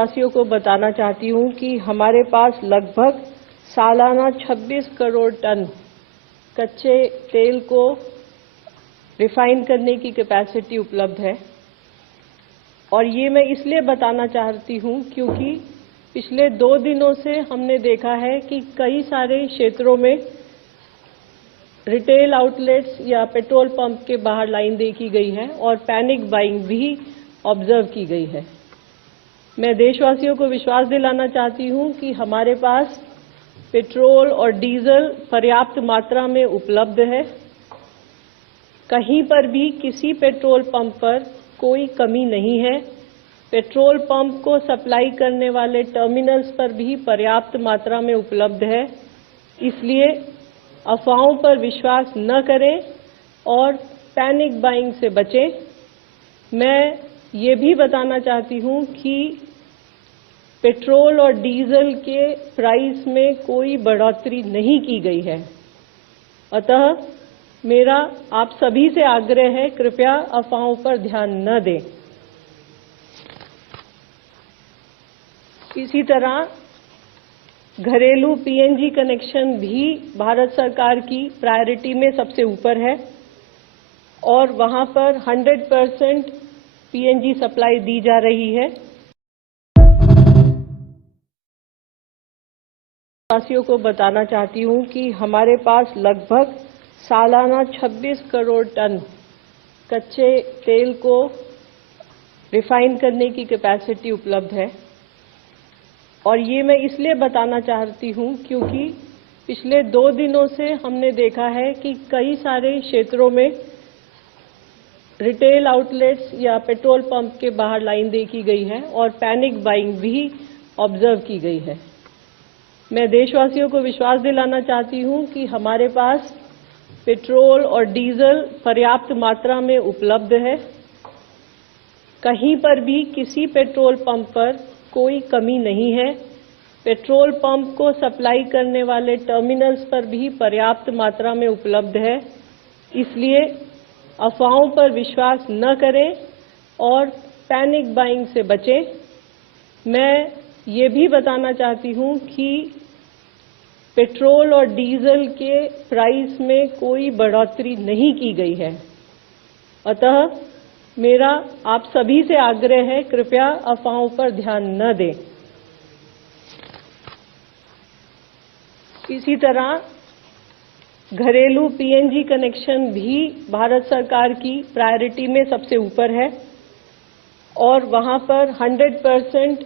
वासियों को बताना चाहती हूं कि हमारे पास लगभग सालाना 26 करोड़ टन कच्चे तेल को रिफाइन करने की कैपेसिटी उपलब्ध है। और ये मैं इसलिए बताना चाहती हूं क्योंकि पिछले 2 दिनों से हमने देखा है कि कई सारे क्षेत्रों में रिटेल आउटलेट्स या पेट्रोल पंप के बाहर लाइन देखी गई है और पैनिक बाइंग भी ऑब्जर्व की गई है। मैं देशवासियों को विश्वास दिलाना चाहती हूं कि हमारे पास पेट्रोल और डीजल पर्याप्त मात्रा में उपलब्ध है। कहीं पर भी किसी पेट्रोल पंप पर कोई कमी नहीं है। पेट्रोल पंप को सप्लाई करने वाले टर्मिनल्स पर भी पर्याप्त मात्रा में उपलब्ध है। इसलिए अफवाहों पर विश्वास न करें और पैनिक बाइंग से बचें। मैं ये भी बताना चाहती हूं कि पेट्रोल और डीजल के प्राइस में कोई बढ़ोतरी नहीं की गई है। अतः मेरा आप सभी से आग्रह है, कृपया अफवाहों पर ध्यान न दें। इसी तरह घरेलू पीएनजी कनेक्शन भी भारत सरकार की प्रायोरिटी में सबसे ऊपर है और वहां पर 100% पीएनजी सप्लाई दी जा रही है। वासियों को बताना चाहती हूं कि हमारे पास लगभग सालाना 26 करोड़ टन कच्चे तेल को रिफाइन करने की कैपेसिटी उपलब्ध है। और ये मैं इसलिए बताना चाहती हूं क्योंकि पिछले 2 दिनों से हमने देखा है कि कई सारे क्षेत्रों में रिटेल आउटलेट्स या पेट्रोल पंप के बाहर लाइन देखी गई है और पैनिक बाइंग भी ऑब्जर्व की गई है। मैं देशवासियों को विश्वास दिलाना चाहती हूं कि हमारे पास पेट्रोल और डीजल पर्याप्त मात्रा में उपलब्ध है। कहीं पर भी किसी पेट्रोल पंप पर कोई कमी नहीं है। पेट्रोल पंप को सप्लाई करने वाले टर्मिनल्स पर भी पर्याप्त मात्रा में उपलब्ध है। इसलिए अफवाहों पर विश्वास न करें और पैनिक बाइंग से बचें। मैं ये भी बताना चाहती हूं कि पेट्रोल और डीजल के प्राइस में कोई बढ़ोतरी नहीं की गई है। अतः मेरा आप सभी से आग्रह है, कृपया अफवाहों पर ध्यान न दें। इसी तरह घरेलू पीएनजी कनेक्शन भी भारत सरकार की प्रायोरिटी में सबसे ऊपर है और वहां पर 100%